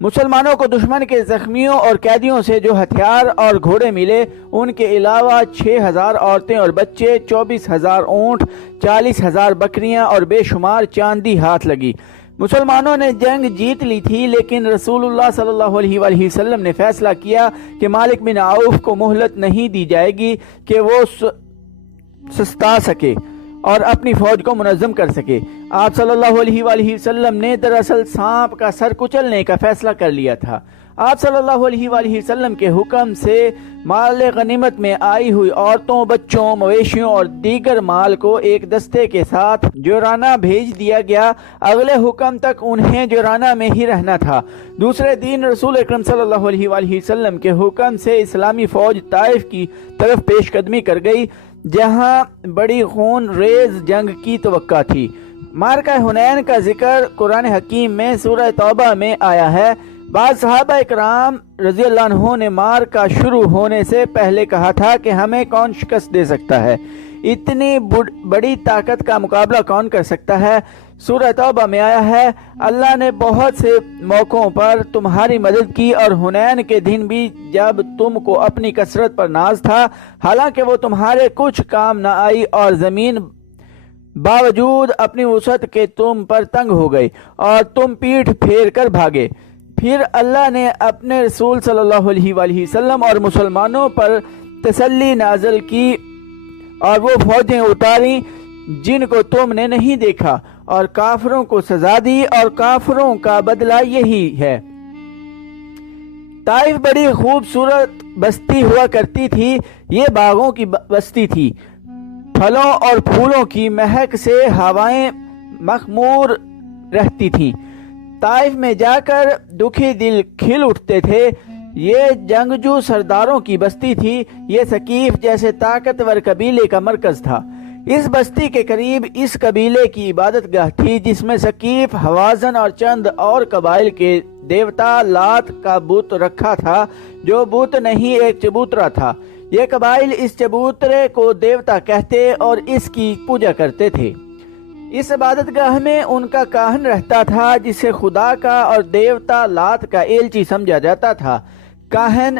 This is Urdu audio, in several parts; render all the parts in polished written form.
مسلمانوں کو دشمن کے زخمیوں اور قیدیوں سے جو ہتھیار اور گھوڑے ملے، ان کے علاوہ 6,000 عورتیں اور بچے، 24,000 اونٹ، 40,000 بکریاں اور بے شمار چاندی ہاتھ لگی۔ مسلمانوں نے جنگ جیت لی تھی، لیکن رسول اللہ صلی اللہ علیہ وآلہ وسلم نے فیصلہ کیا کہ مالک بن عوف کو مہلت نہیں دی جائے گی کہ وہ سستا سکے اور اپنی فوج کو منظم کر سکے۔ آپ صلی اللہ علیہ وآلہ وسلم نے دراصل سانپ کا سر کچلنے کا فیصلہ کر لیا تھا۔ آپ صلی اللہ علیہ وآلہ وسلم کے حکم سے مال غنیمت میں آئی ہوئی عورتوں، بچوں، مویشیوں اور دیگر مال کو ایک دستے کے ساتھ جورانہ بھیج دیا گیا۔ اگلے حکم تک انہیں جورانہ میں ہی رہنا تھا۔ دوسرے دن رسول اکرم صلی اللہ علیہ وآلہ وسلم کے حکم سے اسلامی فوج طائف کی طرف پیش قدمی کر گئی، جہاں بڑی خون ریز جنگ کی توقع تھی۔ معرکہ حنین کا ذکر قرآن حکیم میں سورہ توبہ میں آیا ہے۔ بعض صحابہ اکرام رضی اللہ عنہ نے معرکہ شروع ہونے سے پہلے کہا تھا کہ ہمیں کون شکست دے سکتا ہے، اتنی بڑی طاقت کا مقابلہ کون کر سکتا ہے۔ سورہ توبہ میں آیا ہے، اللہ نے بہت سے موقعوں پر تمہاری مدد کی، اور حنین کے دن بھی جب تم کو اپنی کثرت پر ناز تھا، حالانکہ وہ تمہارے کچھ کام نہ آئی اور زمین باوجود اپنی وسعت کے تم پر تنگ ہو گئی اور تم پیٹھ پھیر کر بھاگے۔ پھر اللہ نے اپنے رسول صلی اللہ علیہ وآلہ وسلم اور مسلمانوں پر تسلی نازل کی اور وہ فوجیں اتاریں جن کو تم نے نہیں دیکھا، اور کافروں کو سزا دی، اور کافروں کا بدلہ یہی ہے۔ طائف بڑی خوبصورت بستی ہوا کرتی تھی، یہ باغوں کی بستی تھی، پھلوں اور پھولوں کی مہک سے ہوائیں مخمور رہتی تھیں۔ طائف میں جا کر دکھی دل کھل اٹھتے تھے۔ یہ جنگجو سرداروں کی بستی تھی، یہ ثقیف جیسے طاقتور قبیلے کا مرکز تھا۔ اس بستی کے قریب اس قبیلے کی عبادت گاہ تھی، جس میں ثقیف، حوازن اور چند اور قبائل کے دیوتا لات کا بت رکھا تھا، جو بت نہیں ایک چبوترا تھا۔ یہ قبائل اس چبوترے کو دیوتا کہتے اور اس کی پوجا کرتے تھے۔ اس عبادت گاہ میں ان کا کاہن رہتا تھا، جسے خدا کا اور دیوتا لات کا ایلچی سمجھا جاتا تھا۔ کاہن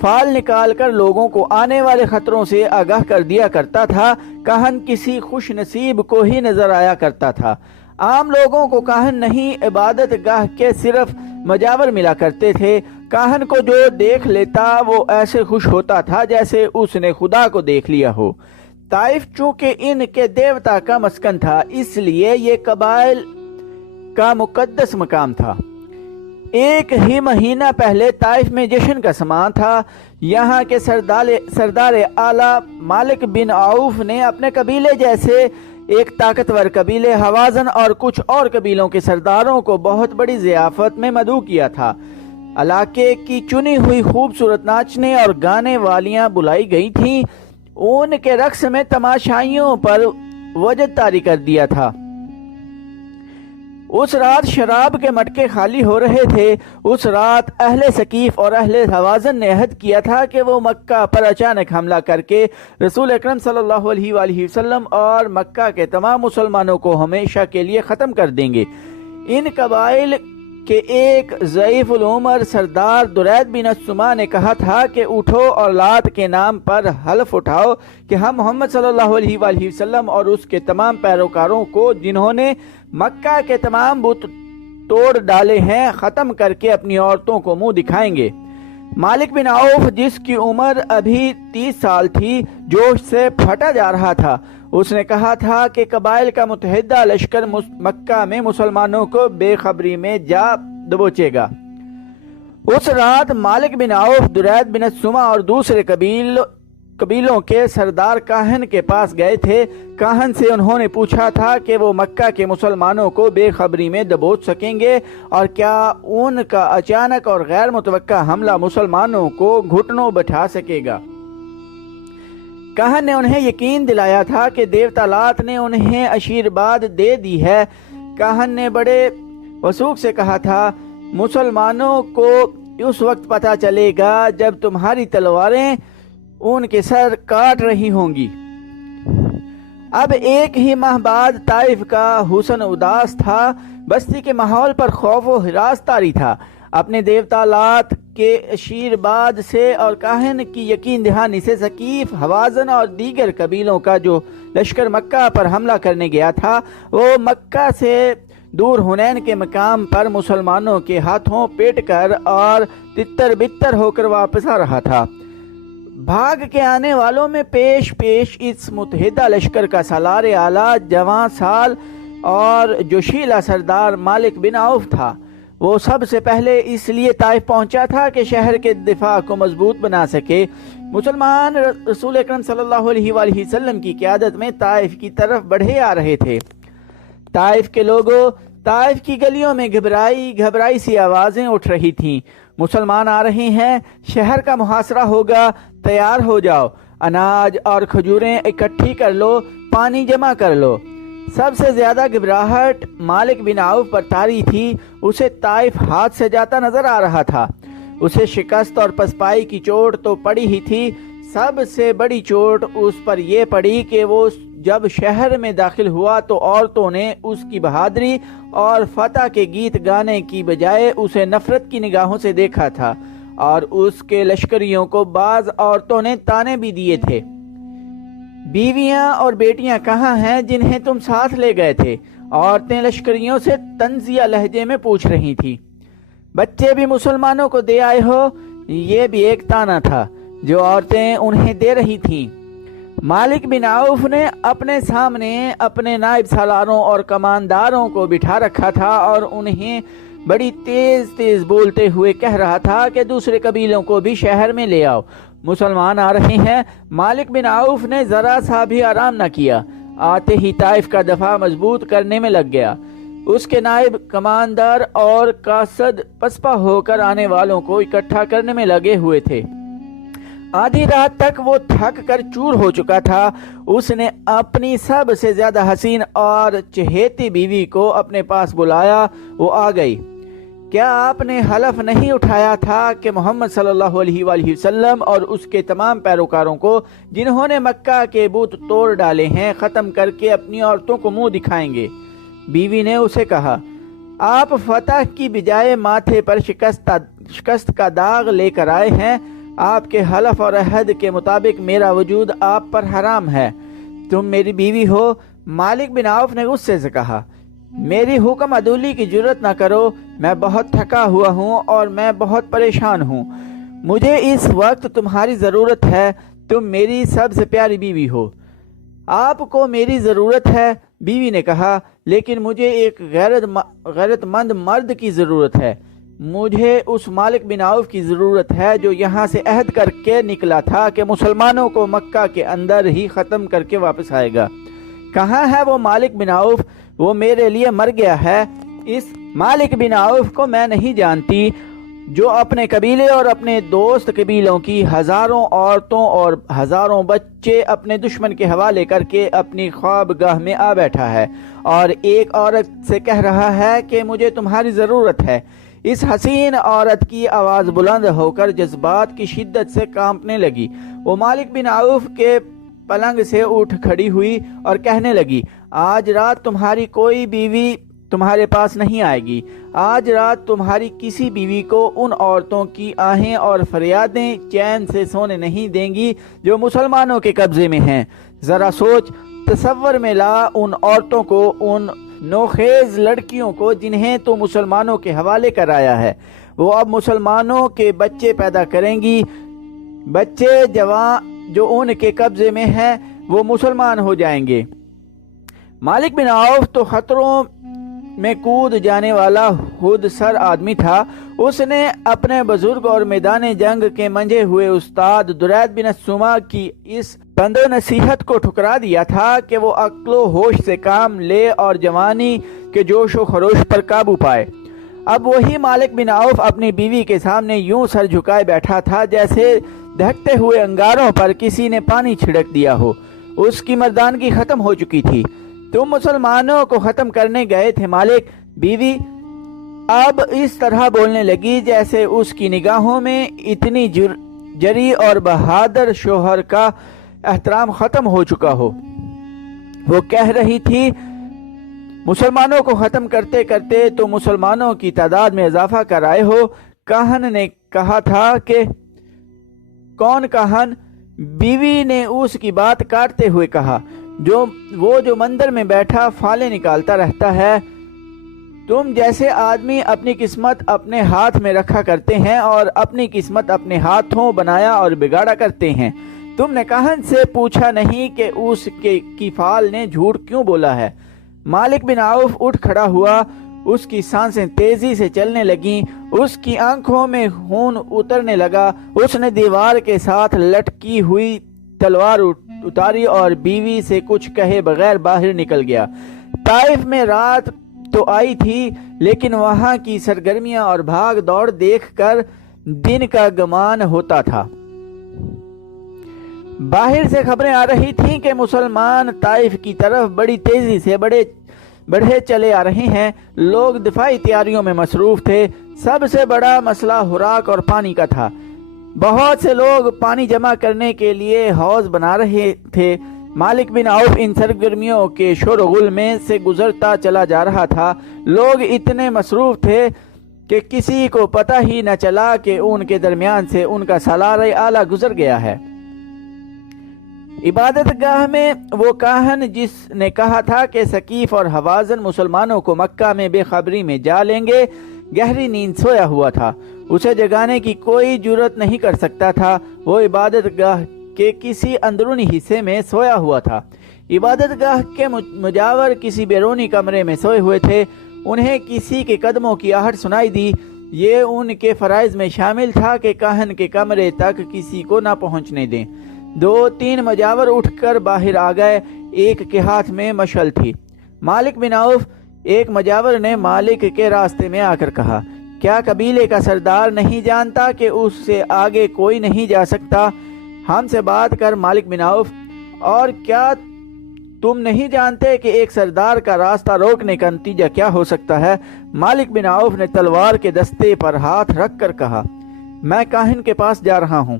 فال نکال کر لوگوں کو آنے والے خطروں سے آگاہ کر دیا کرتا تھا۔ کاہن کسی خوش نصیب کو ہی نظر آیا کرتا تھا۔ عام لوگوں کو کاہن نہیں، عبادت گاہ کے صرف مجاور ملا کرتے تھے۔ کاہن کو جو دیکھ لیتا وہ ایسے خوش ہوتا تھا جیسے اس نے خدا کو دیکھ لیا ہو۔ طائف چونکہ ان کے دیوتا کا مسکن تھا، اس لیے یہ قبائل کا مقدس مقام تھا۔ ایک ہی مہینہ پہلے طائف میں جشن کا سامان تھا۔ یہاں کے سردار اعلیٰ مالک بن عوف نے اپنے قبیلے جیسے ایک طاقتور قبیلے حوازن اور کچھ اور قبیلوں کے سرداروں کو بہت بڑی ضیافت میں مدعو کیا تھا۔ علاقے کی چنی ہوئی خوبصورت ناچنے اور گانے والیاں بلائی گئی تھیں۔ ان کے رقص میں تماشائیوں پر وجد طاری کر دیا تھا۔ اس رات شراب کے مٹکے خالی ہو رہے تھے۔ اس رات اہل ثقیف اور اہل حوازن نے عہد کیا تھا کہ وہ مکہ پر اچانک حملہ کر کے رسول اکرم صلی اللہ علیہ وآلہ وسلم اور مکہ کے تمام مسلمانوں کو ہمیشہ کے لیے ختم کر دیں گے۔ ان قبائل کہ ایک ضعیف العمر سردار درید بن السما نے کہا تھا کہ اٹھو اور لات کے نام پر حلف اٹھاؤ کہ ہم محمد صلی اللہ علیہ وآلہ وسلم اور اس کے تمام پیروکاروں کو، جنہوں نے مکہ کے تمام بت توڑ ڈالے ہیں، ختم کر کے اپنی عورتوں کو منہ دکھائیں گے۔ مالک بن عوف، جس کی عمر ابھی 30 سال تھی، جوش سے پھٹا جا رہا تھا۔ اس نے کہا تھا کہ قبائل کا متحدہ لشکر مکہ میں مسلمانوں کو بے خبری میں جا دبوچے گا۔ اس رات مالک بن عوف درید بن السما اور دوسرے قبیلوں کے سردار کاہن کے پاس گئے تھے۔ کاہن سے انہوں نے پوچھا تھا کہ وہ مکہ کے مسلمانوں کو بے خبری میں دبوچ سکیں گے، اور کیا ان کا اچانک اور غیر متوقع حملہ مسلمانوں کو گھٹنوں بٹھا سکے گا۔ کاہن نے انہیں یقین دلایا تھا کہ دیوتا لات نے انہیں آشیرواد دے دی ہے۔ کاہن نے بڑے وثوق سے کہا تھا، مسلمانوں کو اس وقت پتہ چلے گا جب تمہاری تلواریں ان کے سر کاٹ رہی ہوں گی۔ اب ایک ہی ماہ بعد طائف کا حسن اداس تھا۔ بستی کے ماحول پر خوف و ہراس طاری تھا۔ اپنے دیوتا لات کے آشیرواد سے اور کاہن کی یقین دہانی سے ثقیف، حوازن اور دیگر قبیلوں کا جو لشکر مکہ پر حملہ کرنے گیا تھا وہ مکہ سے دور حنین کے مقام پر مسلمانوں کے ہاتھوں پیٹ کر اور تتر بتر ہو کر واپس آ رہا تھا۔ بھاگ کے آنے والوں میں پیش اس متحدہ لشکر کا سالار اعلیٰ، جواں سال اور جوشیلا سردار مالک بن عوف تھا۔ وہ سب سے پہلے اس لیے طائف پہنچا تھا کہ شہر کے دفاع کو مضبوط بنا سکے۔ مسلمان رسول اکرم صلی اللہ علیہ وآلہ وسلم کی قیادت میں طائف کی طرف بڑھے آ رہے تھے۔ طائف کے لوگوں، طائف کی گلیوں میں گھبرائی سی آوازیں اٹھ رہی تھیں۔ مسلمان آ رہے ہیں، شہر کا محاصرہ ہوگا، تیار ہو جاؤ، اناج اور کھجوریں اکٹھی کر لو، پانی جمع کر لو۔ سب سے زیادہ گھبراہٹ مالک بن عوف پر طاری تھی۔ اسے طائف ہاتھ سے جاتا نظر آ رہا تھا۔ اسے شکست اور پسپائی کی چوٹ تو پڑی ہی تھی، سب سے بڑی چوٹ اس پر یہ پڑی کہ وہ جب شہر میں داخل ہوا تو عورتوں نے اس کی بہادری اور فتح کے گیت گانے کی بجائے اسے نفرت کی نگاہوں سے دیکھا تھا، اور اس کے لشکریوں کو بعض عورتوں نے تانے بھی دیے تھے۔ بیویاں اور بیٹیاں کہاں ہیں جنہیں تم ساتھ لے گئے تھے؟ عورتیں لشکریوں سے طنزیہ لہجے میں پوچھ رہی تھی۔ بچے بھی مسلمانوں کو دے آئے ہو؟ یہ بھی ایک تانا تھا جو عورتیں انہیں دے رہی تھیں۔ مالک بن عوف نے اپنے سامنے اپنے نائب سالاروں اور کمانداروں کو بٹھا رکھا تھا اور انہیں بڑی تیز بولتے ہوئے کہہ رہا تھا کہ دوسرے قبیلوں کو بھی شہر میں لے آؤ، مسلمان آ رہے ہیں۔ مالک بن عوف نے ذرا سا بھی آرام نہ کیا، آتے ہی طائف کا دفاع مضبوط کرنے میں لگ گیا۔ اس کے نائب کماندار اور قاصد پسپا ہو کر آنے والوں کو اکٹھا کرنے میں لگے ہوئے تھے۔ آدھی رات تک وہ تھک کر چور ہو چکا تھا۔ اس نے اپنی سب سے زیادہ حسین اور چہیتی بیوی کو اپنے پاس بلایا۔ وہ آ گئی۔ کیا آپ نے حلف نہیں اٹھایا تھا کہ محمد صلی اللہ علیہ وآلہ وسلم اور اس کے تمام پیروکاروں کو جنہوں نے مکہ کے بت توڑ ڈالے ہیں ختم کر کے اپنی عورتوں کو منہ دکھائیں گے؟ بیوی نے اسے کہا، آپ فتح کی بجائے ماتھے پر شکست کا داغ لے کر آئے ہیں۔ آپ کے حلف اور عہد کے مطابق میرا وجود آپ پر حرام ہے۔ تم میری بیوی ہو۔ مالک بن عوف نے غصے سے کہا، میری حکم عدولی کی جرت نہ کرو، میں بہت تھکا ہوا ہوں اور میں بہت پریشان ہوں، مجھے اس وقت تمہاری ضرورت ہے، تم میری سب سے پیاری بیوی ہو۔ آپ کو میری ضرورت ہے، بیوی نے کہا، لیکن مجھے ایک غیرت مند مرد کی ضرورت ہے۔ مجھے اس مالک بن عوف کی ضرورت ہے جو یہاں سے عہد کر کے نکلا تھا کہ مسلمانوں کو مکہ کے اندر ہی ختم کر کے واپس آئے گا۔ کہاں ہے وہ مالک بن عوف؟ وہ میرے لیے مر گیا ہے۔ اس مالک بن عوف کو میں نہیں جانتی جو اپنے قبیلے اور اپنے دوست قبیلوں کی ہزاروں عورتوں اور ہزاروں بچے اپنے دشمن کے حوالے کر کے اپنی خوابگاہ میں آ بیٹھا ہے اور ایک عورت سے کہہ رہا ہے کہ مجھے تمہاری ضرورت ہے۔ اس حسین عورت کی آواز بلند ہو کر جذبات کی شدت سے کانپنے لگی۔ وہ مالک بن عوف کے پلنگ سے اٹھ کھڑی ہوئی اور کہنے لگی، آج رات تمہاری کوئی بیوی تمہارے پاس نہیں آئے گی۔ آج رات تمہاری کسی بیوی کو ان عورتوں کی آہیں اور فریادیں چین سے سونے نہیں دیں گی جو مسلمانوں کے قبضے میں ہیں۔ ذرا سوچ، تصور میں لا ان عورتوں کو، ان نوخیز لڑکیوں کو جنہیں تو مسلمانوں کے حوالے کرایا ہے۔ وہ اب مسلمانوں کے بچے پیدا کریں گی، بچے جوان جو ان کے قبضے میں ہیں وہ مسلمان ہو جائیں گے۔ مالک بن عوف تو خطروں میں کود جانے والا خود سر آدمی تھا۔ اس نے اپنے بزرگ اور میدان جنگ کے منجے ہوئے استاد درید بن السما کی اس پند و نصیحت کو ٹھکرا دیا تھا کہ وہ عقل و ہوش سے کام لے اور جوانی کے جوش و خروش پر قابو پائے۔ اب وہی مالک بن عوف اپنی بیوی کے سامنے یوں سر جھکائے بیٹھا تھا جیسے دہکتے ہوئے انگاروں پر کسی نے پانی چھڑک دیا ہو۔ اس کی مردانگی ختم ہو چکی تھی۔ تم مسلمانوں کو ختم کرنے گئے تھے مالک؟ بیوی اب اس طرح بولنے لگی جیسے اس کی نگاہوں میں اتنی جری اور بہادر شوہر کا احترام ختم ہو چکا ہو۔ وہ کہہ رہی تھی، مسلمانوں کو ختم کرتے کرتے تو مسلمانوں کی تعداد میں اضافہ کر آئے ہو۔ کاہن نے کہا تھا کہ کون کاہن؟ بیوی نے اس کی بات کاٹتے ہوئے کہا، جو مندر میں بیٹھا فالیں نکالتا رہتا ہے۔ تم جیسے آدمی اپنی قسمت اپنے ہاتھ میں رکھا کرتے ہیں اور اپنی قسمت اپنے ہاتھوں بنایا اور بگاڑا کرتے ہیں۔ تم نے کاہن سے پوچھا نہیں کہ اس کی فال نے جھوٹ کیوں بولا ہے؟ مالک بن عوف اٹھ کھڑا ہوا، اس کی سانسیں تیزی سے چلنے لگیں، اس کی آنکھوں میں خون اترنے لگا۔ اس نے دیوار کے ساتھ لٹکی ہوئی تلوار اتاری اور بیوی سے کچھ کہے بغیر باہر نکل گیا۔ طائف میں رات تو آئی تھی، لیکن وہاں کی سرگرمیاں اور بھاگ دوڑ دیکھ کر دن کا گمان ہوتا تھا۔ باہر سے خبریں آ رہی تھیں کہ مسلمان طائف کی طرف بڑی تیزی سے بڑھے چلے آ رہے ہیں۔ لوگ دفاعی تیاریوں میں مصروف تھے۔ سب سے بڑا مسئلہ خوراک اور پانی کا تھا۔ بہت سے لوگ پانی جمع کرنے کے لیے حوض بنا رہے تھے۔ مالک بن عوف ان سرگرمیوں کے شور و غل میں سے گزرتا چلا جا رہا تھا۔ لوگ اتنے مصروف تھے کہ کسی کو پتہ ہی نہ چلا کہ ان کے درمیان سے ان کا سالار اعلیٰ گزر گیا ہے۔ عبادت گاہ میں وہ کاہن جس نے کہا تھا کہ ثقیف اور حوازن مسلمانوں کو مکہ میں بے خبری میں جا لیں گے، گہری نیند سویا ہوا تھا۔ اسے جگانے کی کوئی جرت نہیں کر سکتا تھا۔ وہ عبادت گاہ کے کسی اندرونی حصے میں سویا ہوا تھا۔ عبادت گاہ کے مجاور کسی بیرونی کمرے میں سوئے ہوئے تھے۔ انہیں کسی کے قدموں کی آہٹ سنائی دی۔ یہ ان کے فرائض میں شامل تھا کہ کاہن کے کمرے تک کسی کو نہ پہنچنے دیں۔ 2-3 مجاور اٹھ کر باہر آ گئے۔ ایک کے ہاتھ میں مشعل تھی۔ مالک بن عوف، ایک مجاور نے مالک کے راستے میں آ کر کہا، کیا قبیلے کا سردار نہیں جانتا کہ اس سے آگے کوئی نہیں جا سکتا؟ ہم سے بات کر مالک بن عوف، اور کیا تم نہیں جانتے کہ ایک سردار کا راستہ روکنے کا نتیجہ کیا ہو سکتا ہے؟ مالک بن عوف نے تلوار کے دستے پر ہاتھ رکھ کر کہا، میں کاہن کے پاس جا رہا ہوں۔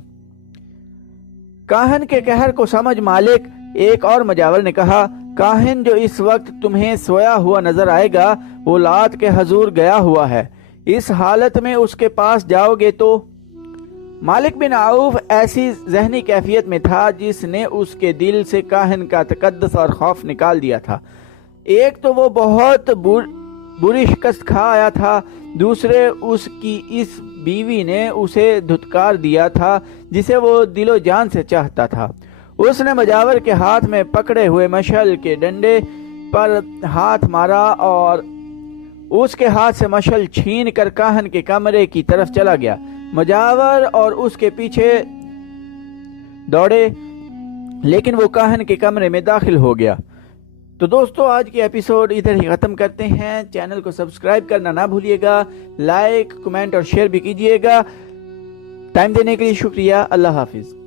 کاہن کے قہر کو سمجھ مالک، ایک اور مجاور نے کہا، کاہن جو اس وقت تمہیں سویا ہوا نظر آئے گا وہ لات کے حضور گیا ہوا ہے۔ اس حالت میں اس کے پاس جاؤ گے تو؟ مالک بن عوف ایسی ذہنی کیفیت میں تھا جس نے اس کے دل سے کاہن کا تقدس اور خوف نکال دیا تھا۔ ایک تو وہ بہت بری شکست کھا آیا تھا، دوسرے اس کی اس بیوی نے اسے دھتکار دیا تھا جسے وہ دل و جان سے چاہتا تھا۔ اس نے مجاور کے ہاتھ میں پکڑے ہوئے مشعل کے ڈنڈے پر ہاتھ مارا اور اس کے ہاتھ سے مشعل چھین کر کاہن کے کمرے کی طرف چلا گیا۔ مجاور اور اس کے پیچھے دوڑے، لیکن وہ کاہن کے کمرے میں داخل ہو گیا۔ تو دوستو، آج کی ایپیسوڈ ادھر ہی ختم کرتے ہیں۔ چینل کو سبسکرائب کرنا نہ بھولیے گا، لائک، کمنٹ اور شیئر بھی کیجیے گا۔ ٹائم دینے کے لیے شکریہ۔ اللہ حافظ۔